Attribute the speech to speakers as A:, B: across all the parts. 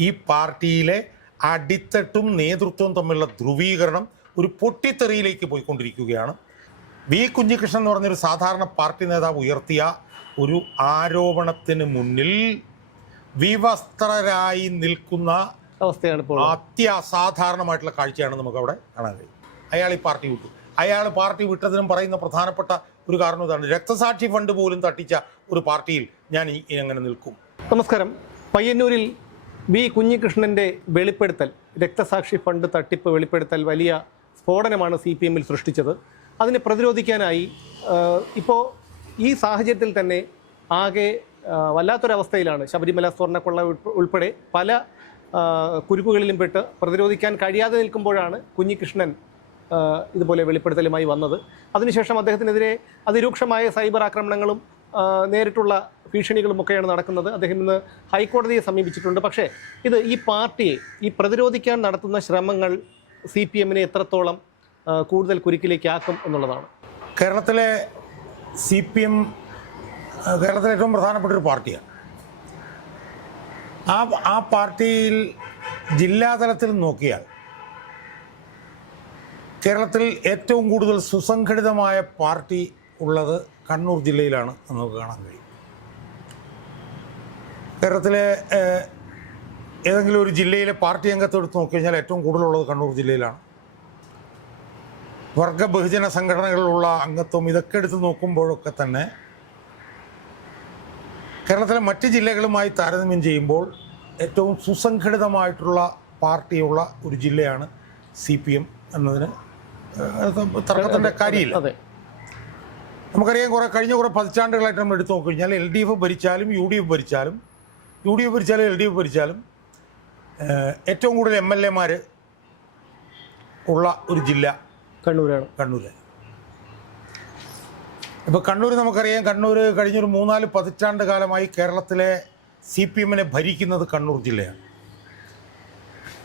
A: ഈ പാർട്ടിയിലെ അടിത്തട്ടും നേതൃത്വവും തമ്മിലുള്ള ധ്രുവീകരണം ഒരു പൊട്ടിത്തെറിയിലേക്ക് പോയിക്കൊണ്ടിരിക്കുകയാണ്. വി. കുഞ്ഞികൃഷ്ണൻ എന്ന് പറഞ്ഞൊരു സാധാരണ പാർട്ടി നേതാവ് ഉയർത്തിയ ഒരു ആരോപണത്തിന് മുന്നിൽ വിവസ്ത്രരായി നിൽക്കുന്ന
B: അവസ്ഥയാണ് ഇപ്പോൾ.
A: അത്യസാധാരണമായിട്ടുള്ള കാഴ്ചയാണ് നമുക്ക് അവിടെ കാണാൻ കഴിയും അയാൾ ഈ പാർട്ടി വിട്ടു. അയാൾ പാർട്ടി വിട്ടതിനും പറയുന്ന പ്രധാനപ്പെട്ട ഒരു കാരണം ഇതാണ്. രക്തസാക്ഷി ഫണ്ട് പോലും തട്ടിച്ച ഒരു പാർട്ടിയിൽ ഞാൻ എങ്ങനെ നിൽക്കും.
B: നമസ്കാരം. പയ്യന്നൂരിൽ വി കുഞ്ഞികൃഷ്ണന്റെ വെളിപ്പെടുത്തൽ രക്തസാക്ഷി ഫണ്ട് തട്ടിപ്പ് വെളിപ്പെടുത്തൽ വലിയ സ്ഫോടനമാണ് സി പി എമ്മിൽ സൃഷ്ടിച്ചത്. അതിനെ പ്രതിരോധിക്കാനായി ഇപ്പോൾ ഈ സാഹചര്യത്തിൽ തന്നെ ആകെ വല്ലാത്തൊരവസ്ഥയിലാണ് ശബരിമല സ്വർണക്കൊള്ള ഉൾപ്പെടെ പല കുരുക്കുകളിലും പെട്ട് പ്രതിരോധിക്കാൻ കഴിയാതെ നിൽക്കുമ്പോഴാണ് കുഞ്ഞികൃഷ്ണൻ ഇതുപോലെ വെളിപ്പെടുത്തലുമായി വന്നത്. അതിനുശേഷം അദ്ദേഹത്തിനെതിരെ അതിരൂക്ഷമായ സൈബർ ആക്രമണങ്ങളും നേരിട്ടുള്ള ഭീഷണികളും ഒക്കെയാണ് നടക്കുന്നത്. അദ്ദേഹം ഇന്ന് ഹൈക്കോടതിയെ സമീപിച്ചിട്ടുണ്ട്. പക്ഷേ ഇത് ഈ പാർട്ടിയെ ഈ പ്രതിരോധിക്കാൻ നടത്തുന്ന ശ്രമങ്ങൾ സി പി എമ്മിനെ എത്രത്തോളം കൂടുതൽ കുരുക്കിലേക്കാക്കും എന്നുള്ളതാണ്.
A: കേരളത്തിലെ സി പി എം കേരളത്തിലെ ഏറ്റവും പ്രധാനപ്പെട്ട ഒരു പാർട്ടിയാണ്. ആ ആ പാർട്ടിയിൽ ജില്ലാതലത്തിൽ നോക്കിയാൽ കേരളത്തിൽ ഏറ്റവും കൂടുതൽ സുസംഘടിതമായ പാർട്ടി ഉള്ളത് കണ്ണൂർ ജില്ലയിലാണ് നമുക്ക് കാണാൻ കഴിയും കേരളത്തിലെ ഏതെങ്കിലും ഒരു ജില്ലയിലെ പാർട്ടി അംഗത്തെ എടുത്ത് നോക്കിക്കഴിഞ്ഞാൽ ഏറ്റവും കൂടുതലുള്ളത് കണ്ണൂർ ജില്ലയിലാണ്. വർഗ ബഹുജന സംഘടനകളിലുള്ള അംഗത്വം ഇതൊക്കെ എടുത്ത് നോക്കുമ്പോഴൊക്കെ തന്നെ കേരളത്തിലെ മറ്റ് ജില്ലകളുമായി താരതമ്യം ചെയ്യുമ്പോൾ ഏറ്റവും സുസംഘടിതമായിട്ടുള്ള പാർട്ടിയുള്ള ഒരു ജില്ലയാണ് സി പി എം എന്നതിന് തർക്കത്തിന്റെ കാര്യമില്ല നമുക്കറിയാം കുറേ കഴിഞ്ഞ കുറേ പതിറ്റാണ്ടുകളായിട്ട് നമ്മൾ എടുത്തു നോക്കിക്കഴിഞ്ഞാൽ എൽ ഡി എഫ് ഭരിച്ചാലും യു ഡി എഫ് ഭരിച്ചാലും യു ഡി എഫ് ഭരിച്ചാലും എൽ ഡി എഫ് ഭരിച്ചാലും ഏറ്റവും കൂടുതൽ എം എൽ എമാർ ഉള്ള ഒരു ജില്ല
B: കണ്ണൂരാണ്.
A: കണ്ണൂര്. ഇപ്പോൾ കണ്ണൂർ നമുക്കറിയാം കണ്ണൂർ കഴിഞ്ഞൊരു മൂന്നാൽ പതിറ്റാണ്ട് കാലമായി കേരളത്തിലെ സി പി എമ്മിനെ ഭരിക്കുന്നത് കണ്ണൂർ ജില്ലയാണ്.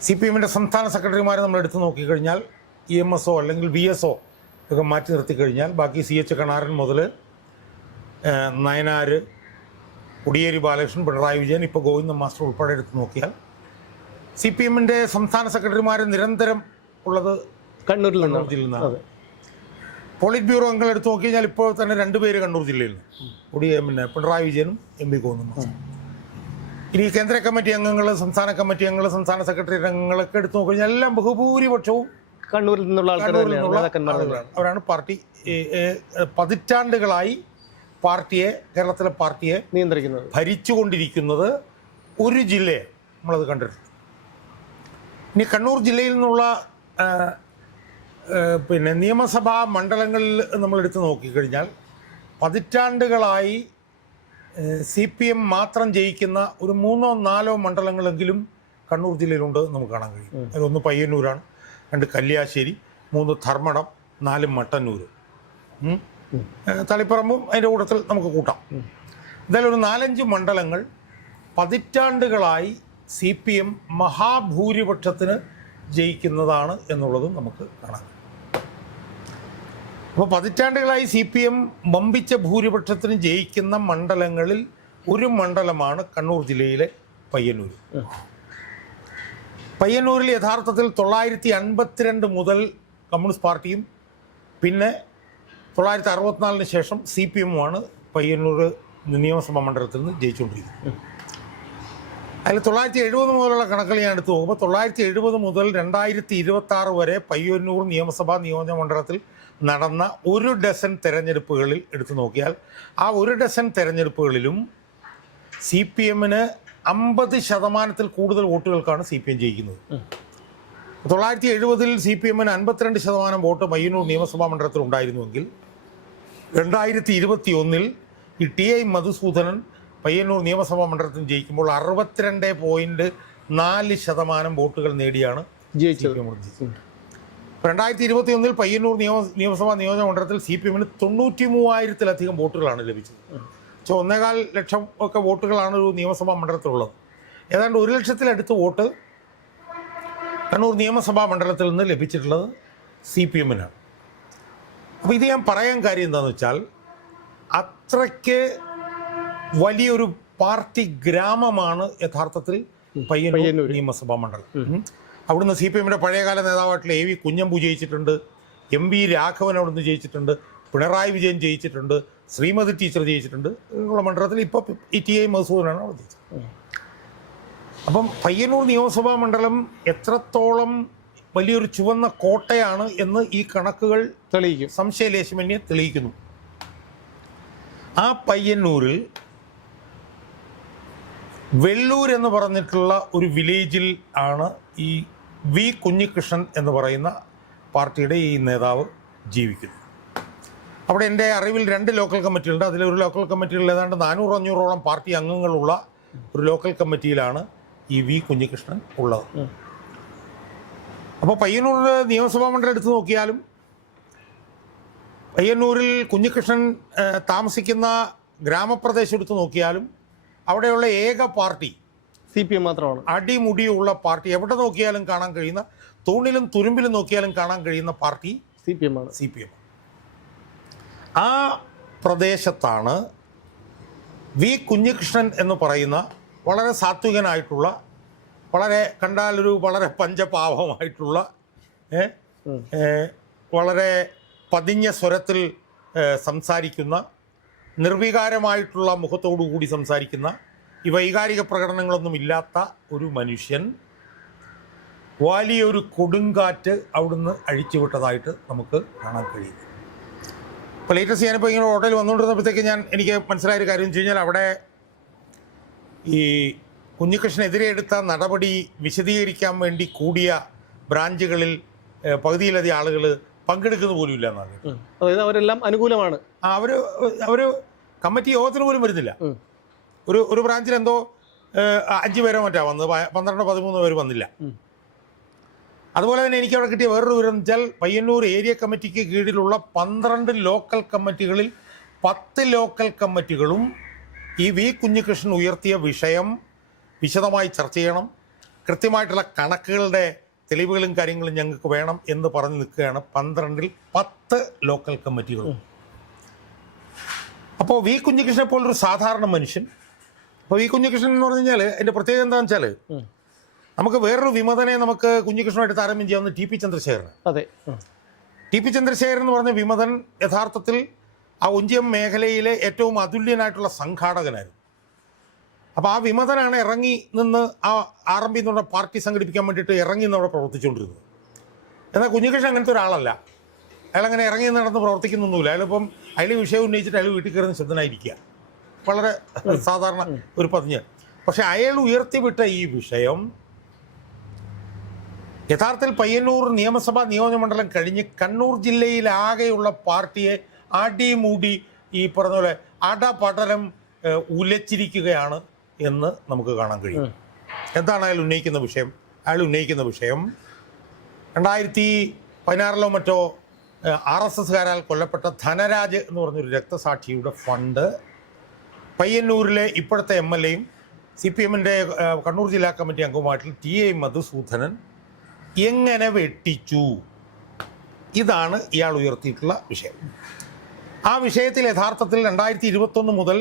A: സി പി എമ്മിന്റെ സംസ്ഥാന സെക്രട്ടറിമാരെ നമ്മൾ എടുത്തു നോക്കിക്കഴിഞ്ഞാൽ ഇ എം എസ് ഒ അല്ലെങ്കിൽ വി എസ് ഒ ഒക്കെ മാറ്റി നിർത്തിക്കഴിഞ്ഞാൽ ബാക്കി സി എച്ച് കണാരൻ മുതൽ നയനാർ കുടിയേരി ബാലകൃഷ്ണൻ പിണറായി വിജയൻ ഇപ്പോൾ ഗോവിന്ദൻ മാസ്റ്റർ ഉൾപ്പെടെ എടുത്ത് നോക്കിയാൽ സി പി എമ്മിന്റെ സംസ്ഥാന സെക്രട്ടറിമാർ നിരന്തരം ഉള്ളത്
B: കണ്ണൂരിൽ
A: കണ്ണൂർ ജില്ലയിൽ നിന്നാണ്. പോളിറ്റ് ബ്യൂറോ അംഗങ്ങൾ എടുത്തു നോക്കിയാൽ കഴിഞ്ഞാൽ ഇപ്പോൾ തന്നെ രണ്ട് പേര് കണ്ണൂർ ജില്ലയിൽ നിന്ന് കൂടി പിന്നെ പിണറായി വിജയനും എം പി ഗോവിന്ദൻ ഇനി കേന്ദ്ര കമ്മിറ്റി അംഗങ്ങൾ സംസ്ഥാന കമ്മിറ്റി അംഗങ്ങൾ സംസ്ഥാന സെക്രട്ടറി അംഗങ്ങളൊക്കെ എടുത്തു നോക്കിക്കഴിഞ്ഞാൽ എല്ലാം ബഹുഭൂരിപക്ഷവും
B: കണ്ണൂരിൽ നിന്നുള്ള.
A: ആളുകളാണ്. അവരാണ് പാർട്ടി പതിറ്റാണ്ടുകളായി പാർട്ടിയെ കേരളത്തിലെ പാർട്ടിയെ
B: നിയന്ത്രിക്കുന്നത്.
A: ഭരിച്ചുകൊണ്ടിരിക്കുന്നത് ഒരു ജില്ലയെ നമ്മളത് കണ്ടിട്ടുണ്ട്. ഇനി കണ്ണൂർ ജില്ലയിൽ നിന്നുള്ള പിന്നെ നിയമസഭാ മണ്ഡലങ്ങളിൽ നമ്മൾ എടുത്തു നോക്കിക്കഴിഞ്ഞാൽ പതിറ്റാണ്ടുകളായി സി പി എം മാത്രം ജയിക്കുന്ന ഒരു മൂന്നോ നാലോ മണ്ഡലങ്ങളെങ്കിലും കണ്ണൂർ ജില്ലയിലുണ്ട് നമുക്ക് കാണാൻ കഴിയും. അതിലൊന്ന് പയ്യന്നൂരാണ് രണ്ട് കല്യാശ്ശേരി മൂന്ന് ധർമ്മടം നാല് മട്ടന്നൂർ തളിപ്പറമ്പും അതിന്റെ കൂട്ടത്തിൽ നമുക്ക് കൂട്ടാം. എന്തായാലും ഒരു നാലഞ്ച് മണ്ഡലങ്ങൾ പതിറ്റാണ്ടുകളായി സി പി എം മഹാഭൂരിപക്ഷത്തിന് ജയിക്കുന്നതാണ് എന്നുള്ളതും നമുക്ക് കാണാം. അപ്പോൾ പതിറ്റാണ്ടുകളായി സി പി എം വമ്പിച്ച ഭൂരിപക്ഷത്തിന് ജയിക്കുന്ന മണ്ഡലങ്ങളിൽ ഒരു മണ്ഡലമാണ് കണ്ണൂർ ജില്ലയിലെ പയ്യന്നൂർ പയ്യന്നൂരിൽ യഥാർത്ഥത്തിൽ തൊള്ളായിരത്തി അൻപത്തിരണ്ട് മുതൽ കമ്മ്യൂണിസ്റ്റ് പാർട്ടിയും പിന്നെ തൊള്ളായിരത്തി അറുപത്തിനാലിന് ശേഷം സി പി എമ്മുമാണ് പയ്യന്നൂർ നിയമസഭാ മണ്ഡലത്തിൽ നിന്ന് ജയിച്ചുകൊണ്ടിരിക്കുന്നത്. അതിൽ തൊള്ളായിരത്തി എഴുപത് മുതലുള്ള കണക്കുകൾ ഞാൻ എടുത്തു നോക്കുമ്പോൾ തൊള്ളായിരത്തി എഴുപത് മുതൽ രണ്ടായിരത്തി ഇരുപത്തി ആറ് വരെ പയ്യന്നൂർ നിയമസഭാ നിയോജക മണ്ഡലത്തിൽ നടന്ന ഒരു ഡസൻ തെരഞ്ഞെടുപ്പുകളിൽ എടുത്തു നോക്കിയാൽ ആ ഒരു ഡസൻ തെരഞ്ഞെടുപ്പുകളിലും സി പി എമ്മിന് അമ്പത് ശതമാനത്തിൽ കൂടുതൽ വോട്ടുകൾക്കാണ് സി പി എം ജയിക്കുന്നത്. തൊള്ളായിരത്തി എഴുപതിൽ സി പി എമ്മിന് അൻപത്തിരണ്ട് ശതമാനം വോട്ട് പയ്യന്നൂർ നിയമസഭാ മണ്ഡലത്തിൽ ഉണ്ടായിരുന്നുവെങ്കിൽ രണ്ടായിരത്തി ഇരുപത്തി ഒന്നിൽ ഈ ടി ഐ മധുസൂദനൻ പയ്യന്നൂർ നിയമസഭാ മണ്ഡലത്തിൽ ജയിക്കുമ്പോൾ അറുപത്തിരണ്ട് പോയിന്റ് നാല് ശതമാനം വോട്ടുകൾ നേടിയാണ്
B: ജയിച്ചത്.
A: രണ്ടായിരത്തി ഇരുപത്തി ഒന്നിൽ പയ്യന്നൂർ നിയമ നിയമസഭാ നിയോജക മണ്ഡലത്തിൽ സി പി എമ്മിന് തൊണ്ണൂറ്റി മൂവായിരത്തിലധികം വോട്ടുകളാണ് ലഭിച്ചത്. പക്ഷേ ഒന്നേകാൽ ലക്ഷം ഒക്കെ വോട്ടുകളാണ് ഒരു നിയമസഭാ മണ്ഡലത്തിലുള്ളത്. ഏതാണ്ട് ഒരു ലക്ഷത്തിലടുത്ത് വോട്ട് കണ്ണൂർ നിയമസഭാ മണ്ഡലത്തിൽ നിന്ന് ലഭിച്ചിട്ടുള്ളത് സി പി എമ്മിനാണ്. അപ്പോൾ ഇത് ഞാൻ പറയാൻ കാര്യം എന്താണെന്ന് വെച്ചാൽ അത്രയ്ക്ക് വലിയൊരു പാർട്ടി ഗ്രാമമാണ് യഥാർത്ഥത്തിൽ പയ്യന്നൂർ. നിയമസഭാ മണ്ഡലം. അവിടുന്ന് സി പി എമ്മിന്റെ പഴയകാല നേതാവായിട്ടുള്ള എ വി കുഞ്ഞമ്പു ജയിച്ചിട്ടുണ്ട്. എം വി രാഘവൻ അവിടുന്ന് ജയിച്ചിട്ടുണ്ട്. പിണറായി വിജയൻ ജയിച്ചിട്ടുണ്ട്. ശ്രീമതി ടീച്ചർ ജയിച്ചിട്ടുണ്ട്. ഉള്ള മണ്ഡലത്തിൽ ഇപ്പോൾ ഇ ടി ഐ മസൂദനാണ് അവിടെ ജയിച്ചത്. അപ്പം പയ്യന്നൂർ നിയമസഭാ മണ്ഡലം എത്രത്തോളം വലിയൊരു ചുവന്ന കോട്ടയാണ് എന്ന് ഈ കണക്കുകൾ
B: തെളിയിക്കും.
A: സംശയലേശമന്യെ തെളിയിക്കുന്നു. ആ പയ്യന്നൂരിൽ വെള്ളൂർ എന്ന് പറഞ്ഞിട്ടുള്ള ഒരു വില്ലേജിൽ ആണ് ഈ വി കുഞ്ഞികൃഷ്ണൻ എന്ന് പറയുന്ന പാർട്ടിയുടെ ഈ നേതാവ് ജീവിക്കുന്നത്. അവിടെ എന്റെ അറിവിൽ രണ്ട് ലോക്കൽ കമ്മിറ്റികളുണ്ട്. അതിലൊരു ലോക്കൽ കമ്മിറ്റിയിൽ ഏതാണ്ട് നാനൂറ് അഞ്ഞൂറോളം പാർട്ടി അംഗങ്ങളുള്ള ഒരു ലോക്കൽ കമ്മിറ്റിയിലാണ് ഈ വി കുഞ്ഞികൃഷ്ണൻ ഉള്ളത്. അപ്പോൾ പയ്യന്നൂർ നിയമസഭാ മണ്ഡലം എടുത്തു നോക്കിയാലും പയ്യന്നൂരിൽ കുഞ്ഞികൃഷ്ണൻ താമസിക്കുന്ന ഗ്രാമപ്രദേശം എടുത്തു നോക്കിയാലും അവിടെയുള്ള ഏക പാർട്ടി
B: സി പി എം മാത്രമാണ്.
A: അടിമുടിയുള്ള പാർട്ടി എവിടെ നോക്കിയാലും കാണാൻ കഴിയുന്ന തൂണിലും തുരുമ്പിലും നോക്കിയാലും കാണാൻ കഴിയുന്ന പാർട്ടി
B: സി പി എം ആണ്.
A: സി പി എം ആ പ്രദേശത്താണ് വി കുഞ്ഞികൃഷ്ണൻ എന്ന് പറയുന്ന വളരെ സാത്വികനായിട്ടുള്ള വളരെ കണ്ടാലൊരു വളരെ പഞ്ചപാവമായിട്ടുള്ള വളരെ പതിഞ്ഞ സ്വരത്തിൽ സംസാരിക്കുന്ന നിർവികാരമായിട്ടുള്ള മുഖത്തോടു കൂടി സംസാരിക്കുന്ന ഈ വൈകാരിക പ്രകടനങ്ങളൊന്നും ഇല്ലാത്ത ഒരു മനുഷ്യൻ വലിയൊരു കൊടുങ്കാറ്റ് അവിടുന്ന് അഴിച്ചുവിട്ടതായിട്ട് നമുക്ക് കാണാൻ കഴിയും. ഇപ്പോൾ ലേറ്റസ്റ്റ് ഞാനിപ്പോൾ ഇങ്ങനെ ഹോട്ടലിൽ വന്നുകൊണ്ടിരുന്നപ്പോഴത്തേക്ക് ഞാൻ എനിക്ക് മനസ്സിലായ ഒരു കാര്യം എന്ന് വെച്ച് കഴിഞ്ഞാൽ അവിടെ ഈ കുഞ്ഞികൃഷ്ണനെതിരെ എടുത്ത നടപടി വിശദീകരിക്കാൻ വേണ്ടി കൂടിയ ബ്രാഞ്ചുകളിൽ പകുതിയിലധികം ആളുകൾ പങ്കെടുക്കുന്ന പോലും ഇല്ല എന്നാണ്
B: അതായത് അവരെല്ലാം അനുകൂലമാണ്.
A: അവർ അവർ കമ്മിറ്റി യോഗത്തിന് പോലും വരുന്നില്ല. ഒരു ഒരു ബ്രാഞ്ചിൽ എന്തോ അഞ്ചു പേരോ മറ്റാ വന്നത് പന്ത്രണ്ടോ പതിമൂന്നോ പേര് വന്നില്ല. അതുപോലെ തന്നെ എനിക്ക് അവിടെ കിട്ടിയ വേറൊരു വിവരം വെച്ചാൽ പയ്യന്നൂർ ഏരിയ കമ്മിറ്റിക്ക് കീഴിലുള്ള പന്ത്രണ്ട് ലോക്കൽ കമ്മിറ്റികളിൽ പത്ത് ലോക്കൽ കമ്മിറ്റികളും ഈ വി കുഞ്ഞികൃഷ്ണൻ ഉയർത്തിയ വിഷയം വിശദമായി ചർച്ച ചെയ്യണം. കൃത്യമായിട്ടുള്ള കണക്കുകളുടെ തെളിവുകളും കാര്യങ്ങളും ഞങ്ങൾക്ക് വേണം എന്ന് പറഞ്ഞു നിൽക്കുകയാണ് പന്ത്രണ്ടിൽ പത്ത് ലോക്കൽ കമ്മിറ്റികളും അപ്പോൾ വി കുഞ്ഞികൃഷ്ണനെ പോലൊരു സാധാരണ മനുഷ്യൻ. അപ്പോൾ വി കുഞ്ഞികൃഷ്ണൻ എന്ന് പറഞ്ഞു കഴിഞ്ഞാൽ എന്റെ പ്രത്യേകത എന്താണെന്ന് വെച്ചാൽ നമുക്ക് വേറൊരു വിമതനെ നമുക്ക് കുഞ്ഞികൃഷ്ണനായിട്ട് താരമ്യം ചെയ്യാവുന്ന ടി പി ചന്ദ്രശേഖരൻ
B: അതെ.
A: ടി പി ചന്ദ്രശേഖരൻ എന്ന് പറഞ്ഞ വിമതൻ യഥാർത്ഥത്തിൽ ആ ഒഞ്ചിയം മേഖലയിലെ ഏറ്റവും അതുല്യനായിട്ടുള്ള സംഘാടകനായിരുന്നു. അപ്പോൾ ആ വിമതനാണ് ഇറങ്ങി നിന്ന് ആ ആർ എം പി എന്നുള്ള പാർട്ടി സംഘടിപ്പിക്കാൻ വേണ്ടിയിട്ട് ഇറങ്ങി നിന്ന് അവിടെ പ്രവർത്തിച്ചുകൊണ്ടിരുന്നത്. എന്നാൽ കുഞ്ഞികൃഷ്ണൻ അങ്ങനത്തെ ഒരാളല്ല. അയാൾ അങ്ങനെ ഇറങ്ങി നടന്ന് പ്രവർത്തിക്കുന്നൊന്നുമില്ല. അയാളിപ്പം അയാൾ വിഷയം ഉന്നയിച്ചിട്ട് അയാൾ വീട്ടിൽ കയറുന്ന ശ്രദ്ധനായിരിക്കുക വളരെ സാധാരണ ഒരു പതിഞ്ഞ്. പക്ഷെ അയാൾ ഉയർത്തിവിട്ട ഈ വിഷയം യഥാർത്ഥത്തിൽ പയ്യന്നൂർ നിയമസഭാ നിയോജകമണ്ഡലം കഴിഞ്ഞ് കണ്ണൂർ ജില്ലയിലാകെയുള്ള പാർട്ടിയെ ആടിമൂടി ഈ പറഞ്ഞ പോലെ അടപടലം ഉലച്ചിരിക്കുകയാണ് എന്ന് നമുക്ക് കാണാൻ കഴിയും. എന്താണ് അയാൾ ഉന്നയിക്കുന്ന വിഷയം? അയാൾ ഉന്നയിക്കുന്ന വിഷയം രണ്ടായിരത്തി പതിനാറിലോ മറ്റോ ആർ എസ് എസ്കാരാൽ കൊല്ലപ്പെട്ട ധനരാജ് എന്ന് പറഞ്ഞൊരു രക്തസാക്ഷിയുടെ ഫണ്ട് പയ്യന്നൂരിലെ ഇപ്പോഴത്തെ എം എൽ എയും സി പി എമ്മിന്റെ കണ്ണൂർ ജില്ലാ കമ്മിറ്റി അംഗവുമായിട്ടുള്ള ടി എ മധുസൂദനൻ എങ്ങനെ വെട്ടിച്ചു? ഇതാണ് ഇയാൾ ഉയർത്തിയിട്ടുള്ള വിഷയം. ആ വിഷയത്തിൽ യഥാർത്ഥത്തിൽ രണ്ടായിരത്തി ഇരുപത്തൊന്ന് മുതൽ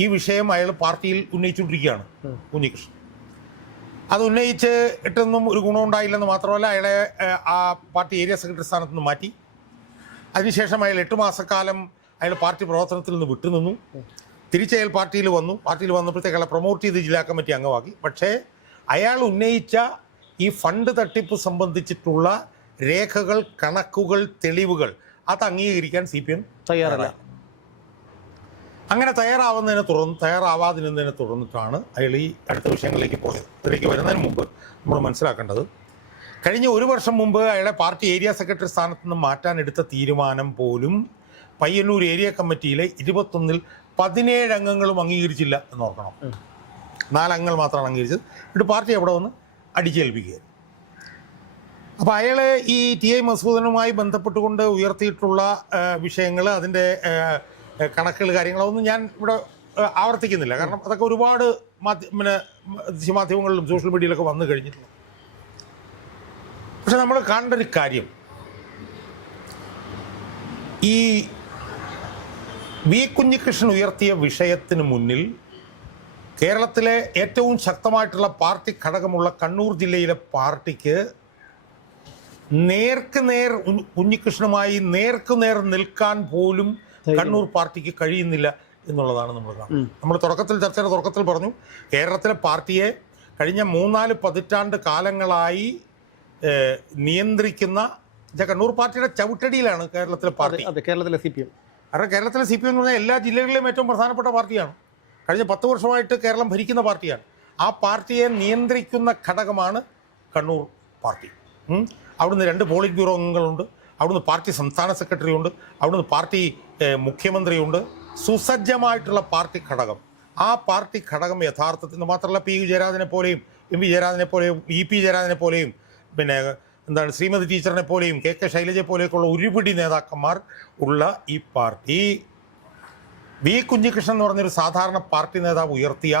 A: ഈ വിഷയം അയാൾ പാർട്ടിയിൽ ഉന്നയിച്ചുകൊണ്ടിരിക്കുകയാണ് ഉണ്ണികൃഷ്ണൻ. അത് ഉന്നയിച്ച് ഇട്ടൊന്നും ഒരു ഗുണമുണ്ടായില്ലെന്ന് മാത്രമല്ല അയാളെ ആ പാർട്ടി ഏരിയ സെക്രട്ടറി സ്ഥാനത്ത് നിന്ന് മാറ്റി. അതിനുശേഷം അയാൾ എട്ട് മാസക്കാലം അയാൾ പാർട്ടി പ്രവർത്തനത്തിൽ നിന്ന് വിട്ടുനിന്നു തിരിച്ചയാൾ പാർട്ടിയിൽ വന്നു. പാർട്ടിയിൽ വന്നപ്പോഴത്തേക്ക് അയാളെ പ്രൊമോട്ട് ചെയ്ത് ജില്ലാ കമ്മിറ്റി അംഗമാക്കി. പക്ഷേ അയാൾ ഉന്നയിച്ച ഈ ഫണ്ട് തട്ടിപ്പ് സംബന്ധിച്ചിട്ടുള്ള രേഖകൾ കണക്കുകൾ തെളിവുകൾ അത് അംഗീകരിക്കാൻ സി പി എം
B: തയ്യാറല്ല.
A: അങ്ങനെ തയ്യാറാവുന്നതിനെ തുടർന്ന് തയ്യാറാവാതിരുന്നതിനെ തുടർന്നിട്ടാണ് അയാൾ ഈ അടുത്ത വിഷയങ്ങളിലേക്ക് പോയത്. ഇതിലേക്ക് വരുന്നതിന് മുമ്പ് നമ്മൾ മനസ്സിലാക്കേണ്ടത് കഴിഞ്ഞ ഒരു വർഷം മുമ്പ് അയാളെ പാർട്ടി ഏരിയ സെക്രട്ടറി സ്ഥാനത്ത് നിന്ന് മാറ്റാൻ എടുത്ത തീരുമാനം പോലും പയ്യന്നൂർ ഏരിയ കമ്മിറ്റിയിലെ ഇരുപത്തൊന്നിൽ പതിനേഴ് അംഗങ്ങളും അംഗീകരിച്ചില്ല എന്ന് ഓർക്കണം. നാലംഗങ്ങൾ മാത്രമാണ് അംഗീകരിച്ചത്. എന്നിട്ട് പാർട്ടി എവിടെ വന്ന്? അടിച്ചേൽപ്പിക്കുക അപ്പോൾ അയാൾ ഈ ടി ഐ മസൂദനുമായി ബന്ധപ്പെട്ടുകൊണ്ട് ഉയർത്തിയിട്ടുള്ള വിഷയങ്ങൾ അതിന്റെ കണക്കുകൾ കാര്യങ്ങളൊന്നും ഞാൻ ഇവിടെ ആവർത്തിക്കുന്നില്ല. കാരണം അതൊക്കെ ഒരുപാട് പിന്നെ ദൃശ്യമാധ്യമങ്ങളിലും സോഷ്യൽ മീഡിയയിലൊക്കെ വന്നു കഴിഞ്ഞിട്ടുണ്ട്. പക്ഷെ നമ്മൾ കാണേണ്ട ഒരു കാര്യം. ഈ വി കുഞ്ഞികൃഷ്ണൻ ഉയർത്തിയ വിഷയത്തിന് മുന്നിൽ കേരളത്തിലെ ഏറ്റവും ശക്തമായിട്ടുള്ള പാർട്ടി ഘടകമുള്ള കണ്ണൂർ ജില്ലയിലെ പാർട്ടിക്ക് നേർക്ക് നേർ കുഞ്ഞികൃഷ്ണനുമായി നേർക്ക് നേർ നിൽക്കാൻ പോലും കണ്ണൂർ പാർട്ടിക്ക് കഴിയുന്നില്ല എന്നുള്ളതാണ് നമ്മൾ കാണുന്നത്. നമ്മൾ തുടക്കത്തിൽ ചർച്ചയുടെ തുടക്കത്തിൽ പറഞ്ഞു കേരളത്തിലെ പാർട്ടിയെ കഴിഞ്ഞ മൂന്നാൽ പതിറ്റാണ്ട് കാലങ്ങളായി നിയന്ത്രിക്കുന്ന കണ്ണൂർ പാർട്ടിയുടെ ചവിട്ടടിയിലാണ് കേരളത്തിലെ പാർട്ടി.
B: അതെ കേരളത്തിലെ സി പി എം.
A: കാരണം കേരളത്തിലെ സി പി എം എന്ന് പറഞ്ഞാൽ എല്ലാ ജില്ലകളിലെയും ഏറ്റവും പ്രധാനപ്പെട്ട പാർട്ടിയാണ്. കഴിഞ്ഞ പത്ത് വർഷമായിട്ട് കേരളം ഭരിക്കുന്ന പാർട്ടിയാണ്. ആ പാർട്ടിയെ നിയന്ത്രിക്കുന്ന ഘടകമാണ് കണ്ണൂർ പാർട്ടി. അവിടുന്ന് രണ്ട് പോളിറ്റ് ബ്യൂറോ അംഗങ്ങളുണ്ട്. അവിടുന്ന് പാർട്ടി സംസ്ഥാന സെക്രട്ടറി ഉണ്ട് അവിടുന്ന് പാർട്ടി മുഖ്യമന്ത്രിയുണ്ട്. സുസജ്ജമായിട്ടുള്ള പാർട്ടി ഘടകം. ആ പാർട്ടി ഘടകം യഥാർത്ഥത്തിൽ മാത്രമല്ല പി ജയരാജനെ പോലെയും എം വി ജയരാജനെ പോലെയും ഇ പി ജയരാജനെ പോലെയും പിന്നെ എന്താണ് ശ്രീമതി ടീച്ചറിനെ പോലെയും കെ കെ ശൈലജയെ പോലെയൊക്കെയുള്ള ഒരുപിടി നേതാക്കന്മാർ ഉള്ള ഈ പാർട്ടി. വി കുഞ്ഞികൃഷ്ണൻ എന്ന് പറഞ്ഞൊരു സാധാരണ പാർട്ടി നേതാവ് ഉയർത്തിയ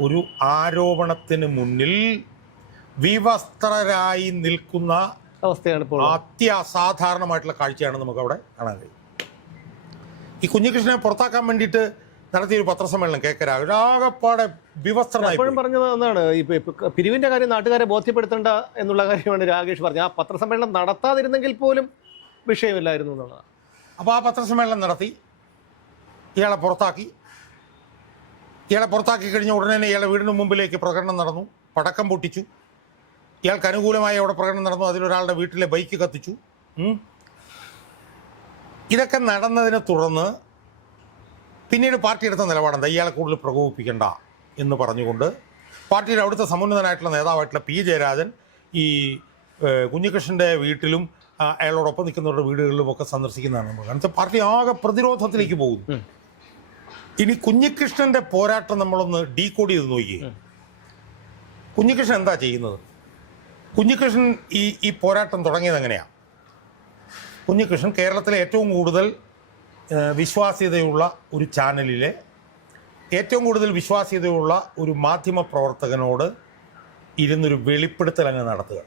A: ഒരു ആരോപണത്തിന് മുന്നിൽ വിവസ്ത്രരായി നിൽക്കുന്ന
B: അവസ്ഥയാണ്
A: അത്യസാധാരണമായിട്ടുള്ള കാഴ്ചയാണ് നമുക്ക് അവിടെ കാണാൻ കഴിയും ഈ കുഞ്ഞികൃഷ്ണനെ പുറത്താക്കാൻ വേണ്ടിയിട്ട് നടത്തിയ ഒരു പത്രസമ്മേളനം കേക്കര. ഒരാകപ്പാടെ വിവസ്ത്രനായി
B: എപ്പോഴും പറഞ്ഞത് പി- പിരിവിന്റെ കാര്യം നാട്ടുകാരെ ബോധ്യപ്പെടുത്തേണ്ട എന്നുള്ള കാര്യമാണ് രാകേഷ് പറഞ്ഞത്. ആ പത്രസമ്മേളനം നടത്താതിരുന്നെങ്കിൽ പോലും വിഷയമില്ലായിരുന്നു എന്നുള്ളതാണ്.
A: അപ്പോൾ ആ പത്രസമ്മേളനം നടത്തി. ഇയാളെ പുറത്താക്കി. ഇയാളെ പുറത്താക്കി കഴിഞ്ഞ ഉടനെ തന്നെ ഇയാളെ വീടിന് മുമ്പിലേക്ക് പ്രകടനം നടന്നു. പടക്കം പൊട്ടിച്ചു. ഇയാൾക്ക് അനുകൂലമായി അവിടെ പ്രകടനം നടന്നു. അതിലൊരാളുടെ വീട്ടിലെ ബൈക്ക് കത്തിച്ചു. ഇതൊക്കെ നടന്നതിനെ തുടർന്ന് പിന്നീട് പാർട്ടി എടുത്ത നിലപാടെന്താ? ഇയാളെ കൂടുതൽ പ്രകോപിപ്പിക്കണ്ട എന്ന് പറഞ്ഞുകൊണ്ട് പാർട്ടിയുടെ അവിടുത്തെ സമുന്നതനായിട്ടുള്ള നേതാവായിട്ടുള്ള പി ജയരാജൻ ഈ കുഞ്ഞികൃഷ്ണന്റെ വീട്ടിലും അയാളോടൊപ്പം നിൽക്കുന്നവരുടെ വീടുകളിലും ഒക്കെ സന്ദർശിക്കുന്നതാണ് നമ്മൾ കാരണം പാർട്ടി ആകെ പ്രതിരോധത്തിലേക്ക് പോകുന്നു. ഇനി കുഞ്ഞികൃഷ്ണന്റെ പോരാട്ടം നമ്മളൊന്ന് ഡീകോഡ് ചെയ്ത് നോക്കിയേ. കുഞ്ഞികൃഷ്ണൻ എന്താ ചെയ്യുന്നത്? കുഞ്ഞികൃഷ്ണൻ ഈ ഈ പോരാട്ടം തുടങ്ങിയത് എങ്ങനെയാണ് കുഞ്ഞികൃഷ്ണൻ കേരളത്തിലെ ഏറ്റവും കൂടുതൽ വിശ്വാസ്യതയുള്ള ഒരു ചാനലിലെ ഏറ്റവും കൂടുതൽ വിശ്വാസ്യതയുള്ള ഒരു മാധ്യമ പ്രവർത്തകനോട് ഇരുന്നൊരു വെളിപ്പെടുത്തൽ അങ്ങ് നടത്തുക.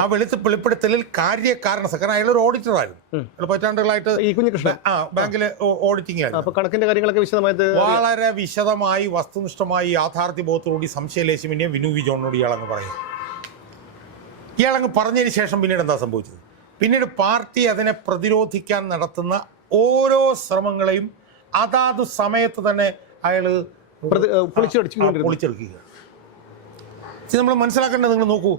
A: ആ വെളുത്ത് വെളിപ്പെടുത്തലിൽ കാര്യകാരണ സെക്കൻഡ് അയാൾ ഒരു ഓഡിറ്ററായിരുന്നു പറ്റാണ്ടുകളായിട്ട്
B: ഈ കുഞ്ഞികൃഷ്ണൻ.
A: ആ ബാങ്കിലെ ഓഡിറ്റിംഗ് ആയിരുന്നു.
B: കണക്കിന്റെ കാര്യങ്ങളൊക്കെ വിശദമായത്
A: വളരെ വിശദമായി വസ്തുനിഷ്ഠമായി യാഥാർത്ഥ്യ ബോധത്തോടുകൂടി സംശയലേശമിനെ വിനു വി ജോണിനോട് ഇയാളങ്ങ് പറയും ഇയാളങ്ങ് പറഞ്ഞതിന് ശേഷം പിന്നീട് എന്താ സംഭവിച്ചത്? പിന്നീട് പാർട്ടി അതിനെ പ്രതിരോധിക്കാൻ നടത്തുന്ന ഓരോ ശ്രമങ്ങളെയും അതാത് സമയത്ത് തന്നെ അയാൾ പൊളിച്ചെടുക്കുക ഇത് നമ്മൾ മനസ്സിലാക്കേണ്ടത് നിങ്ങൾ നോക്കൂ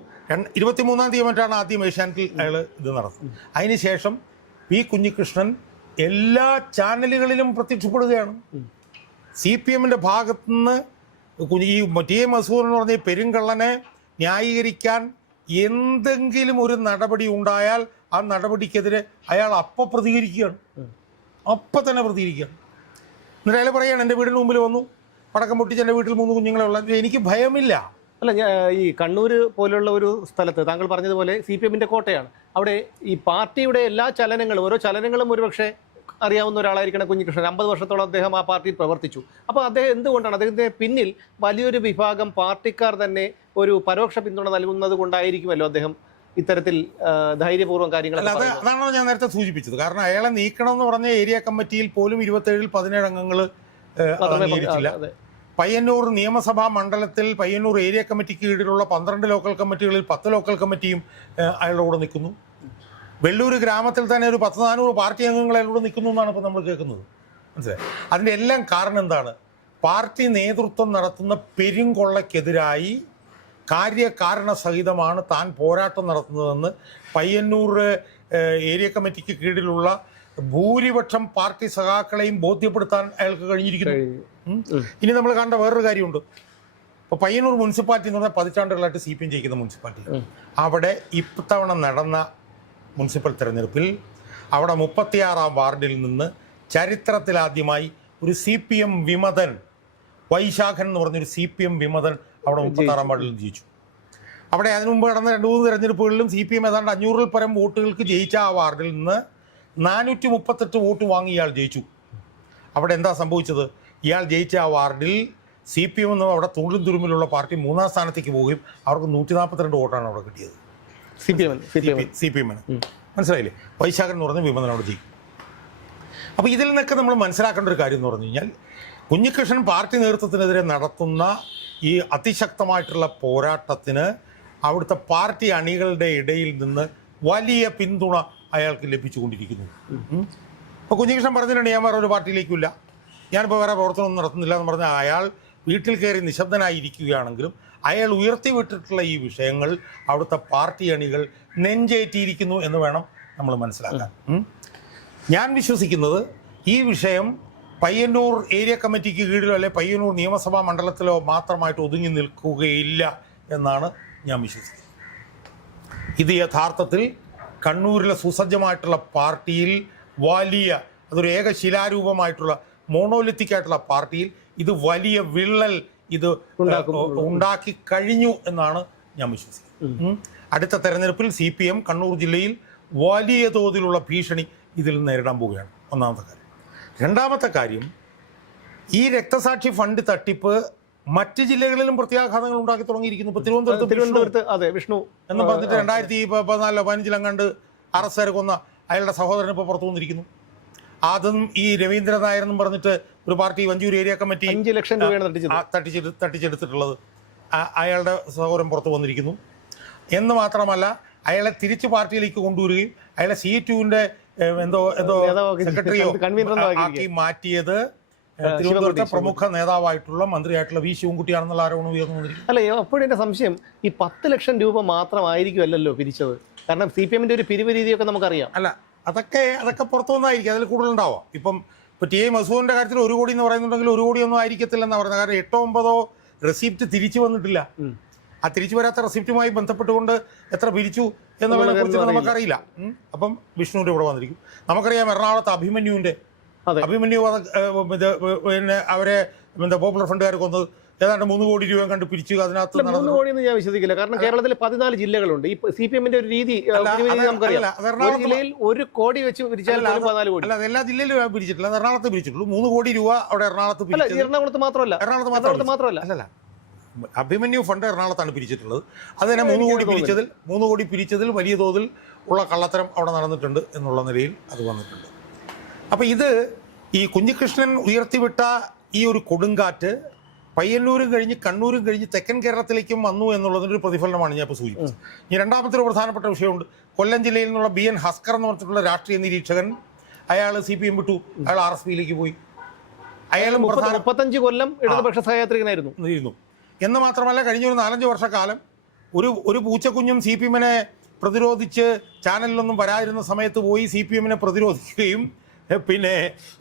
A: ഇരുപത്തിമൂന്നാം തീയതി മറ്റാണ് ആദ്യം ഏഷ്യാനെറ്റിൽ അയാൾ ഇത് നടത്തുന്നത്. അതിനുശേഷം പി കുഞ്ഞികൃഷ്ണൻ എല്ലാ ചാനലുകളിലും പ്രത്യക്ഷപ്പെടുകയാണ്. സി പി എമ്മിന്റെ ഭാഗത്തുനിന്ന് കുഞ്ഞി- ഈ ടി എ മസൂർ എന്ന് പറഞ്ഞ പെരുങ്കള്ളനെ ന്യായീകരിക്കാൻ എന്തെങ്കിലും ഒരു നടപടി ഉണ്ടായാൽ ആ നടപടിക്കെതിരെ അയാൾ അപ്പം പ്രതികരിക്കുകയാണ്. അപ്പം തന്നെ പ്രതികരിക്കുകയാണ്. എന്നിട്ട് അയാൾ പറയുകയാണ് എന്റെ വീടിന് മുമ്പിൽ വന്നു. പടക്കം പൊട്ടിച്ച് എന്റെ വീട്ടിൽ മൂന്ന് കുഞ്ഞുങ്ങളെ ഉള്ളത് എനിക്ക് ഭയമില്ല.
B: അല്ല ഞാൻ ഈ കണ്ണൂർ പോലുള്ള ഒരു സ്ഥലത്ത് താങ്കൾ പറഞ്ഞതുപോലെ സി പി എമ്മിന്റെ കോട്ടയാണ്. അവിടെ ഈ പാർട്ടിയുടെ എല്ലാ ചലനങ്ങളും ഓരോ ചലനങ്ങളും ഒരുപക്ഷെ അറിയാവുന്ന ഒരാളായിരിക്കണം കുഞ്ഞികൃഷ്ണൻ. അമ്പത് വർഷത്തോളം അദ്ദേഹം ആ പാർട്ടിയിൽ പ്രവർത്തിച്ചു. അപ്പോൾ അദ്ദേഹം എന്തുകൊണ്ടാണ്? അദ്ദേഹത്തിന്റെ പിന്നിൽ വലിയൊരു വിഭാഗം പാർട്ടിക്കാർ തന്നെ ഒരു പരോക്ഷ പിന്തുണ നൽകുന്നത് കൊണ്ടായിരിക്കുമല്ലോ അദ്ദേഹം ഇത്തരത്തിൽ
A: ധൈര്യപൂർവം
B: കാര്യങ്ങൾ
A: അതാണോ. ഞാൻ നേരത്തെ സൂചിപ്പിച്ചത്. കാരണം അയാളെ നീക്കണം എന്ന് പറഞ്ഞ ഏരിയ കമ്മിറ്റിയിൽ പോലും ഇരുപത്തേഴിൽ പതിനേഴ് അംഗങ്ങൾ പയ്യന്നൂർ നിയമസഭാ മണ്ഡലത്തിൽ പയ്യന്നൂർ ഏരിയ കമ്മിറ്റിക്ക് കീഴിലുള്ള പന്ത്രണ്ട് ലോക്കൽ കമ്മിറ്റികളിൽ പത്ത് ലോക്കൽ കമ്മിറ്റിയും അയാളുടെ കൂടെ നിൽക്കുന്നു. വെള്ളൂർ ഗ്രാമത്തിൽ തന്നെ ഒരു പത്ത് നാനൂറ് പാർട്ടി അംഗങ്ങൾ അയാളോട് നിൽക്കുന്നു എന്നാണ് ഇപ്പോൾ നമ്മൾ കേൾക്കുന്നത്. മനസ്സിലായി? അതിന്റെ എല്ലാം കാരണം എന്താണ്? പാർട്ടി നേതൃത്വം നടത്തുന്ന പെരുങ്കൊള്ളയ്ക്കെതിരായി കാര്യകാരണ സഹിതമാണ് താൻ പോരാട്ടം നടത്തുന്നതെന്ന് പയ്യന്നൂർ ഏരിയ കമ്മിറ്റിക്ക് കീഴിലുള്ള ഭൂരിപക്ഷം പാർട്ടി സഖാക്കളെയും ബോധ്യപ്പെടുത്താൻ അയാൾക്ക് കഴിഞ്ഞിരിക്കുന്നു. ഇനി നമ്മൾ കണ്ട വേറൊരു കാര്യമുണ്ട്. ഇപ്പോൾ പയ്യന്നൂർ മുനിസിപ്പാലിറ്റി എന്ന് പറഞ്ഞാൽ പതിറ്റാണ്ടുകളായിട്ട് സി പി എം ജയിക്കുന്ന മുനിസിപ്പാലിറ്റി അവിടെ ഇത്തവണ നടന്ന മുനിസിപ്പൽ തെരഞ്ഞെടുപ്പിൽ അവിടെ മുപ്പത്തിയാറാം വാർഡിൽ നിന്ന് ചരിത്രത്തിലാദ്യമായി ഒരു സി പി എം വിമതൻ വൈശാഖൻ എന്ന് പറഞ്ഞൊരു സി പി എം വിമതൻ അവിടെ മുപ്പത്താറാം നിന്ന് ജയിച്ചു. അവിടെ അതിനു മുമ്പ് നടന്ന രണ്ട് മൂന്ന് തെരഞ്ഞെടുപ്പുകളിലും സി പി എം ഏതാണ്ട് അഞ്ഞൂറിൽ പരം വോട്ടുകൾക്ക് ജയിച്ച ആ വാർഡിൽ നിന്ന് നാനൂറ്റി മുപ്പത്തെട്ട് വോട്ട് വാങ്ങി ഇയാൾ ജയിച്ചു. അവിടെ എന്താ സംഭവിച്ചത്? ഇയാൾ ജയിച്ച ആ വാർഡിൽ സി പി എം എന്ന് അവിടെ തൊഴിലും തുരുമ്പിലുള്ള പാർട്ടി മൂന്നാം സ്ഥാനത്തേക്ക് പോവുകയും അവർക്ക് നൂറ്റി നാൽപ്പത്തിരണ്ട് വോട്ടാണ് അവിടെ കിട്ടിയത്.
B: C P M C P M
A: C P എമ്മിന് മനസ്സിലായില്ലേ? വൈശാഖൻ എന്ന് പറഞ്ഞ വിമതൻ അവിടെ ജയിക്കും. അപ്പോൾ ഇതിൽ നിന്നൊക്കെ നമ്മൾ മനസ്സിലാക്കേണ്ട ഒരു കാര്യം എന്ന് പറഞ്ഞു കഴിഞ്ഞാൽ കുഞ്ഞികൃഷ്ണൻ പാർട്ടി നേതൃത്വത്തിനെതിരെ നടത്തുന്ന ഈ അതിശക്തമായിട്ടുള്ള പോരാട്ടത്തിന് അവിടുത്തെ പാർട്ടി അണികളുടെ ഇടയിൽ നിന്ന് വലിയ പിന്തുണ അയാൾക്ക് ലഭിച്ചുകൊണ്ടിരിക്കുന്നു. അപ്പോൾ കുഞ്ഞികൃഷ്ണൻ പറഞ്ഞിട്ടുണ്ട് ഞാൻ വേറെ ഒരു പാർട്ടിയിലേക്കില്ല. ഞാനിപ്പോൾ വേറെ പ്രവർത്തനമൊന്നും നടത്തുന്നില്ല എന്ന് പറഞ്ഞാൽ അയാൾ വീട്ടിൽ കയറി നിശബ്ദനായിരിക്കുകയാണെങ്കിലും അയാൾ ഉയർത്തി വിട്ടിട്ടുള്ള ഈ വിഷയങ്ങൾ അവിടുത്തെ പാർട്ടി അണികൾ നെഞ്ചേറ്റിയിരിക്കുന്നു എന്ന് വേണം നമ്മൾ മനസ്സിലാക്കാൻ. ഞാൻ വിശ്വസിക്കുന്നത് ഈ വിഷയം പയ്യന്നൂർ ഏരിയ കമ്മിറ്റിക്ക് കീഴിലോ അല്ലെ പയ്യന്നൂർ നിയമസഭാ മണ്ഡലത്തിലോ മാത്രമായിട്ട് ഒതുങ്ങി നിൽക്കുകയില്ല എന്നാണ് ഞാൻ വിശ്വസിക്കുന്നത്. ഇത് യഥാർത്ഥത്തിൽ കണ്ണൂരിലെ സുസജ്ജമായിട്ടുള്ള പാർട്ടിയിൽ വലിയ അതൊരു ഏക ശിലാരൂപമായിട്ടുള്ള മോണോലിത്തിക് ആയിട്ടുള്ള പാർട്ടിയിൽ ഇത് വലിയ വിള്ളൽ ഇത്
B: ഉണ്ടാക്കി
A: കഴിഞ്ഞു എന്നാണ് ഞാൻ വിശ്വസിക്കുന്നത്. അടുത്ത തെരഞ്ഞെടുപ്പിൽ സി പി എം കണ്ണൂർ ജില്ലയിൽ വലിയ തോതിലുള്ള ഭീഷണി ഇതിൽ നേരിടാൻ പോവുകയാണ്. ഒന്നാമത്തെ കാര്യം. രണ്ടാമത്തെ കാര്യം ഈ രക്തസാക്ഷി ഫണ്ട് തട്ടിപ്പ് മറ്റ് ജില്ലകളിലും പ്രത്യാഘാതങ്ങൾ ഉണ്ടാക്കി തുടങ്ങിയിരിക്കുന്നു. ഇപ്പൊ തിരുവനന്തപുരത്ത്
B: തിരുവനന്തപുരത്ത് അതെ വിഷ്ണു
A: എന്ന് പറഞ്ഞിട്ട് രണ്ടായിരത്തി പതിനാലിലോ പതിനഞ്ചിലങ്ങാണ്ട് അറസ്റ്റ് കൊന്ന അയാളുടെ സഹോദരൻ ഇപ്പോൾ പുറത്തു വന്നിരിക്കുന്നു. അതും ഈ രവീന്ദ്രൻ നായർ എന്നും പറഞ്ഞിട്ട് ഒരു പാർട്ടി വഞ്ചൂർ ഏരിയ കമ്മിറ്റി
B: അഞ്ച് ലക്ഷം രൂപയാണ്
A: തട്ടിച്ചെടു തട്ടിച്ചെടുത്തിട്ടുള്ളത്. അയാളുടെ സഹോദരൻ പുറത്തു വന്നിരിക്കുന്നു. എന്ന് മാത്രമല്ല അയാളെ തിരിച്ച് പാർട്ടിയിലേക്ക് കൊണ്ടുവരികയും അയാളെ സി ടുവിന്റെ എന്തോ എന്തോ സെക്രട്ടറിയോ? ആക്കി മാറ്റിയത് തിരുവനന്തപുരത്തെ പ്രമുഖ നേതാവായിട്ടുള്ള മന്ത്രിയായിട്ടുള്ള വി ശിവൻകുട്ടിയാണെന്നുള്ള ആരോപണം ഉയർന്നു വന്നിരിക്കുന്നത്
B: അല്ല എന്റെ സംശയം ഈ പത്ത് ലക്ഷം രൂപ മാത്രമായിരിക്കുമല്ലോ പിരിച്ചത്? കാരണം സി പി എമ്മിന്റെ ഒരു പിരിവ് രീതിയൊക്കെ നമുക്കറിയാം.
A: അല്ല അതൊക്കെ അതൊക്കെ പുറത്തു വന്നായിരിക്കും അതിൽ കൂടുതലുണ്ടാവാം. ഇപ്പം ഇപ്പൊ ടി എ മസൂദിന്റെ കാര്യത്തിൽ ഒരു കോടി എന്ന് പറയുന്നുണ്ടെങ്കിൽ ഒരു കോടിയൊന്നും ആയിരിക്കത്തില്ലെന്നാണ് പറയുന്നത് കാരണം എട്ടോ ഒമ്പതോ റെസിപ്റ്റ് തിരിച്ചു വന്നിട്ടില്ല. ആ തിരിച്ചു വരാത്ത റെസിപ്റ്റുമായി ബന്ധപ്പെട്ടുകൊണ്ട് എത്ര പിരിച്ചു എന്നുള്ളതിനെ കുറിച്ച്. നമുക്കറിയില്ല. അപ്പം വിഷ്ണുവിന്റെ കൂടെ വന്നിരിക്കും. നമുക്കറിയാം എറണാകുളത്ത് അഭിമന്യുവിന്റെ അഭിമന്യു ഇത് പിന്നെ അവരെ എന്താ പോപ്പുലർ ഫണ്ടുകാർ കൊന്നത്. ഏതാണ്ട് മൂന്ന് കോടി രൂപ കണ്ട് പിരിച്ചു അതിനകത്ത്
B: മൂന്ന്
A: കോടി
B: കോടിയൊന്നും ഞാൻ വിശ്വസിക്കില്ല. കാരണം കേരളത്തിൽ പതിനാല് ജില്ലകളുണ്ട്. ഈ സി പി എമ്മിന്റെ ഒരു രീതി ജില്ലയിൽ ഒരു കോടി വെച്ച് പിരിച്ചാൽ പതിനാല് കോടി.
A: അല്ല എല്ലാ ജില്ലയിലും പിരിച്ചിട്ടില്ല. എറണാകുളത്ത് പിരിച്ചിട്ടുള്ളൂ. മൂന്ന് കോടി രൂപ അവിടെ എറണാകുളത്ത്
B: എറണാകുളത്ത് മാത്രമല്ല.
A: എറണാകുളത്ത് മാത്രമല്ല. അല്ലല്ല. അഭിമന്യു ഫണ്ട് എറണാകുളത്താണ് പിരിച്ചിട്ടുള്ളത്. അത് തന്നെ മൂന്ന് കോടി പിരിച്ചതിൽ മൂന്ന് കോടി പിരിച്ചതിൽ വലിയ തോതിൽ ഉള്ള കള്ളത്തരം അവിടെ നടന്നിട്ടുണ്ട് എന്നുള്ള നിലയിൽ അത് വന്നിട്ടുണ്ട്. അപ്പോൾ ഇത് ഈ കുഞ്ഞികൃഷ്ണൻ ഉയർത്തിവിട്ട ഈ ഒരു കൊടുങ്കാറ്റ് പയ്യന്നൂരും കഴിഞ്ഞ് കണ്ണൂരും കഴിഞ്ഞ് തെക്കൻ കേരളത്തിലേക്കും വന്നു എന്നുള്ളതിന്റെ ഒരു പ്രതിഫലനമാണ് ഞാൻ ഇപ്പോൾ സൂചിപ്പിച്ചത്. ഇനി രണ്ടാമത്തെ ഒരു പ്രധാനപ്പെട്ട വിഷയമുണ്ട്. കൊല്ലം ജില്ലയിൽ നിന്നുള്ള ബി എൻ ഹസ്കർ എന്ന് പറഞ്ഞിട്ടുള്ള രാഷ്ട്രീയ നിരീക്ഷകൻ അയാൾ സി പി എം വിട്ടു അയാൾ ആർ എസ് പിയിലേക്ക് പോയി. അയാളും
B: മുപ്പത്തഞ്ച് കൊല്ലം ഇടതുപക്ഷ സഹയാത്രികനായിരുന്നു.
A: എന്ന് മാത്രമല്ല കഴിഞ്ഞ ഒരു നാലഞ്ച് വർഷക്കാലം ഒരു ഒരു പൂച്ചക്കുഞ്ഞും സി പി എമ്മിനെ പ്രതിരോധിച്ച് ചാനലിലൊന്നും വരാതിരുന്ന സമയത്ത് പോയി സി പി എമ്മിനെ പ്രതിരോധിക്കുകയും പിന്നെ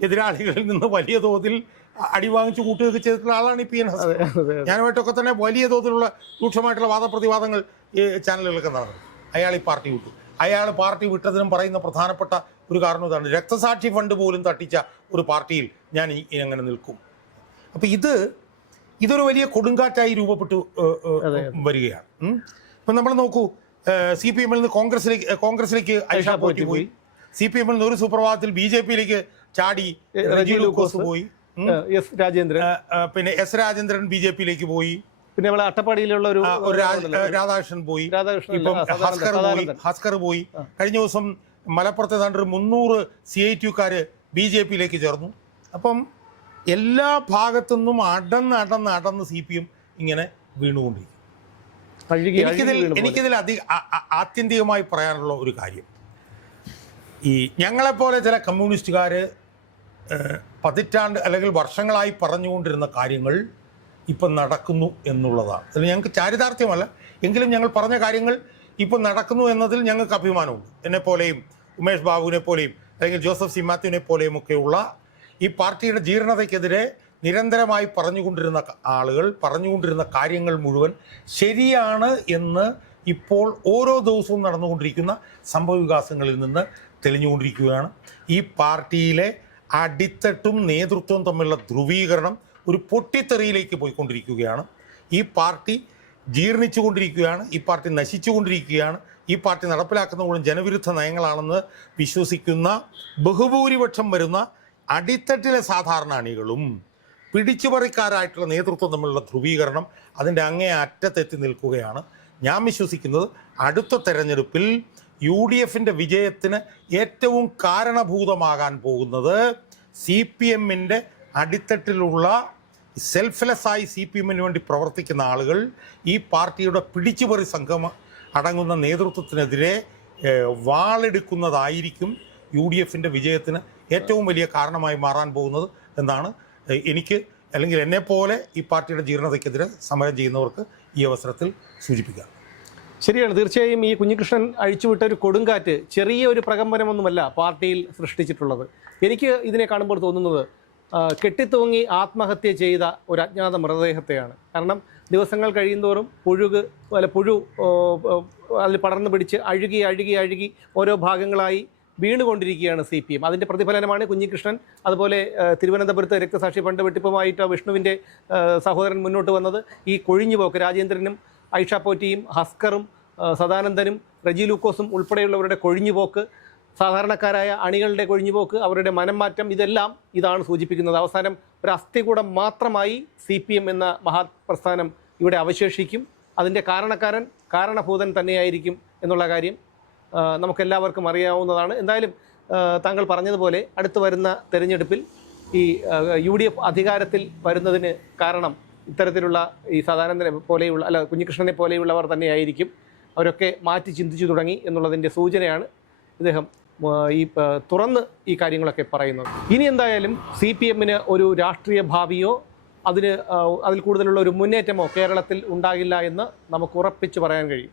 A: എതിരാളികളിൽ നിന്ന് വലിയ തോതിൽ അടി വാങ്ങിച്ചു കൂട്ടുകയൊക്കെ ചെയ്തിട്ടുള്ള ആളാണ് ഈ പി എൻ ഹസൻ. ഞാനുമായിട്ടൊക്കെ തന്നെ വലിയ തോതിലുള്ള രൂക്ഷമായിട്ടുള്ള വാദപ്രതിവാദങ്ങൾ ഈ ചാനലുകളൊക്കെ നടന്നു. അയാൾ ഈ പാർട്ടി വിട്ടു. അയാൾ പാർട്ടി വിട്ടതിനും പറയുന്ന പ്രധാനപ്പെട്ട ഒരു കാരണം ഇതാണ്. രക്തസാക്ഷി ഫണ്ട് പോലും തട്ടിച്ച ഒരു പാർട്ടിയിൽ ഞാൻ ഇങ്ങനെ അങ്ങനെ നിൽക്കും. അപ്പോൾ ഇത് ഇതൊരു വലിയ കൊടുങ്കാറ്റായി രൂപപ്പെട്ടു വരികയാണ്. ഇപ്പൊ നമ്മൾ നോക്കൂ സി പി എമ്മിൽ നിന്ന് കോൺഗ്രസിലേക്ക് കോൺഗ്രസിലേക്ക് ഐഷ പോറ്റി പോയി. സി പി എമ്മിൽ നിന്ന് ഒരു സുപ്രഭാതത്തിൽ ബി ജെ പിയിലേക്ക് ചാടി റജി ലൂക്കോസ്. പോയി.
B: എസ് രാജേന്ദ്രൻ.
A: പിന്നെ എസ് രാജേന്ദ്രൻ ബി ജെ പിയിലേക്ക് പോയി.
B: പിന്നെ നമ്മളെ അട്ടപ്പാടിയിലുള്ള ഒരു
A: രാധാകൃഷ്ണൻ പോയി.
B: രാധാകൃഷ്ണൻ
A: ഹസ്കർ പോയി. ഹസ്കർ പോയി. കഴിഞ്ഞ ദിവസം മലപ്പുറത്ത് ഏതാണ്ട് ഒരു മുന്നൂറ് സി ഐ ടിക്കാര് ബി ജെ പിയിലേക്ക് ചേർന്നു. അപ്പം എല്ലാ ഭാഗത്തു നിന്നും അടന്ന് അടന്ന് അടന്ന് സി പി എം ഇങ്ങനെ വീണുകൊണ്ടിരിക്കും. എനിക്കിതിൽ എനിക്കിതിൽ അധിക ആത്യന്തികമായി പറയാനുള്ള ഒരു കാര്യം. ഈ ഞങ്ങളെപ്പോലെ ചില കമ്മ്യൂണിസ്റ്റുകാർ പതിറ്റാണ്ട് അല്ലെങ്കിൽ വർഷങ്ങളായി പറഞ്ഞുകൊണ്ടിരുന്ന കാര്യങ്ങൾ ഇപ്പം നടക്കുന്നു എന്നുള്ളതാണ്. അതിൽ ഞങ്ങൾക്ക് ചാരിതാർത്ഥ്യമല്ല. എങ്കിലും ഞങ്ങൾ പറഞ്ഞ കാര്യങ്ങൾ ഇപ്പം നടക്കുന്നു എന്നതിൽ ഞങ്ങൾക്ക് അഭിമാനമുണ്ട്. എന്നെപ്പോലെയും ഉമേഷ് ബാബുവിനെ പോലെയും അല്ലെങ്കിൽ ജോസഫ് സിമാത്യുവിനെ പോലെയും ഒക്കെയുള്ള ഈ പാർട്ടിയുടെ ജീർണതയ്ക്കെതിരെ നിരന്തരമായി പറഞ്ഞുകൊണ്ടിരുന്ന ആളുകൾ പറഞ്ഞുകൊണ്ടിരുന്ന കാര്യങ്ങൾ മുഴുവൻ ശരിയാണ് എന്ന് ഇപ്പോൾ ഓരോ ദിവസവും നടന്നുകൊണ്ടിരിക്കുന്ന സംഭവവികാസങ്ങളിൽ നിന്ന് തെളിഞ്ഞുകൊണ്ടിരിക്കുകയാണ്. ഈ പാർട്ടിയിലെ അടിത്തട്ടും നേതൃത്വവും തമ്മിലുള്ള ധ്രുവീകരണം ഒരു പൊട്ടിത്തെറിയിലേക്ക് പോയിക്കൊണ്ടിരിക്കുകയാണ്. ഈ പാർട്ടി ജീർണിച്ചുകൊണ്ടിരിക്കുകയാണ് ഈ പാർട്ടി നശിച്ചു കൊണ്ടിരിക്കുകയാണ് ഈ പാർട്ടി നടപ്പിലാക്കുന്ന മുഴുവൻ ജനവിരുദ്ധ നയങ്ങളാണെന്ന് വിശ്വസിക്കുന്ന ബഹുഭൂരിപക്ഷം വരുന്ന അടിത്തട്ടിലെ സാധാരണ അണികളും പിടിച്ചുപറിക്കാരായിട്ടുള്ള നേതൃത്വം തമ്മിലുള്ള ധ്രുവീകരണം അതിന്റെ അങ്ങേ അറ്റത്തെത്തി നിൽക്കുകയാണ്. ഞാൻ വിശ്വസിക്കുന്നത് അടുത്ത തെരഞ്ഞെടുപ്പിൽ യു ഡി എഫിന്റെ വിജയത്തിന് ഏറ്റവും കാരണഭൂതമാകാൻ പോകുന്നത് സി പി എമ്മിന്റെ അടിത്തട്ടിലുള്ള സെൽഫ്ലെസ്സായി സി പി എമ്മിന് വേണ്ടി പ്രവർത്തിക്കുന്ന ആളുകൾ ഈ പാർട്ടിയുടെ പിടിച്ചുപറി സംഘം അടങ്ങുന്ന നേതൃത്വത്തിനെതിരെ വാളെടുക്കുന്നതായിരിക്കും യു ഡി എഫിന്റെ വിജയത്തിന് ഏറ്റവും വലിയ കാരണമായി മാറാൻ പോകുന്നത് എന്നാണ് എനിക്ക് അല്ലെങ്കിൽ എന്നെപ്പോലെ ഈ പാർട്ടിയുടെ ജീർണതയ്ക്കെതിരെ സമരം ചെയ്യുന്നവർക്ക് ഈ അവസരത്തിൽ സൂചിപ്പിക്കാം.
B: ശരിയാണ് തീർച്ചയായും ഈ കുഞ്ഞികൃഷ്ണൻ അഴിച്ചുവിട്ട ഒരു കൊടുങ്കാറ്റ് ചെറിയ ഒരു പ്രകമ്പനമൊന്നുമല്ല പാർട്ടിയിൽ സൃഷ്ടിച്ചിട്ടുള്ളത്. എനിക്ക് ഇതിനെ കാണുമ്പോൾ തോന്നുന്നത് കെട്ടിത്തൂങ്ങി ആത്മഹത്യ ചെയ്ത ഒരു അജ്ഞാത മൃതദേഹത്തെയാണ്. കാരണം ദിവസങ്ങൾ കഴിയുന്തോറും പുഴുക് അല്ല പുഴു അതിൽ പടർന്നു പിടിച്ച് അഴുകി അഴുകി അഴുകി ഓരോ ഭാഗങ്ങളായി വീണുകൊണ്ടിരിക്കുകയാണ് സി പി എം. അതിന്റെ പ്രതിഫലനമാണ് കുഞ്ഞികൃഷ്ണൻ. അതുപോലെ തിരുവനന്തപുരത്ത് രക്തസാക്ഷി ഫണ്ട് വെട്ടിപ്പുമായിട്ട് വിഷ്ണുവിന്റെ സഹോദരൻ മുന്നോട്ട് വന്നത് ഈ കൊഴിഞ്ഞുപോക്ക്. രാജേന്ദ്രനും ഐഷ പോറ്റിയും ഹസ്കറും സദാനന്ദനും റജി ലൂക്കോസും ഉൾപ്പെടെയുള്ളവരുടെ കൊഴിഞ്ഞുപോക്ക് സാധാരണക്കാരായ അണികളുടെ കൊഴിഞ്ഞുപോക്ക് അവരുടെ മനംമാറ്റം ഇതെല്ലാം ഇതാണ് സൂചിപ്പിക്കുന്നത്. അവസാനം ഒരു അസ്ഥികൂടം മാത്രമായി സി പി എം എന്ന മഹാപ്രസ്ഥാനം ഇവിടെ അവശേഷിക്കും. അതിന്റെ കാരണക്കാരൻ കാരണഭൂതൻ തന്നെയായിരിക്കും എന്നുള്ള കാര്യം നമുക്കെല്ലാവർക്കും അറിയാവുന്നതാണ്. എന്തായാലും താങ്കൾ പറഞ്ഞതുപോലെ അടുത്തു വരുന്ന തെരഞ്ഞെടുപ്പിൽ ഈ യു ഡി എഫ് അധികാരത്തിൽ വരുന്നതിന് കാരണം ഇത്തരത്തിലുള്ള ഈ സദാനന്ദനെ പോലെയുള്ള അല്ല കുഞ്ഞികൃഷ്ണനെ പോലെയുള്ളവർ തന്നെയായിരിക്കും. അവരൊക്കെ മാറ്റി ചിന്തിച്ചു തുടങ്ങി എന്നുള്ളതിന്റെ സൂചനയാണ് ഇദ്ദേഹം ഈ തുറന്ന് ഈ കാര്യങ്ങളൊക്കെ പറയുന്നത്. ഇനി എന്തായാലും സി പി എമ്മിന് ഒരു രാഷ്ട്രീയ ഭാവിയോ അതിന് അതിൽ കൂടുതലുള്ള ഒരു മുന്നേറ്റമോ കേരളത്തിൽ ഉണ്ടാകില്ല എന്ന് നമുക്ക് ഉറപ്പിച്ച് പറയാൻ കഴിയും.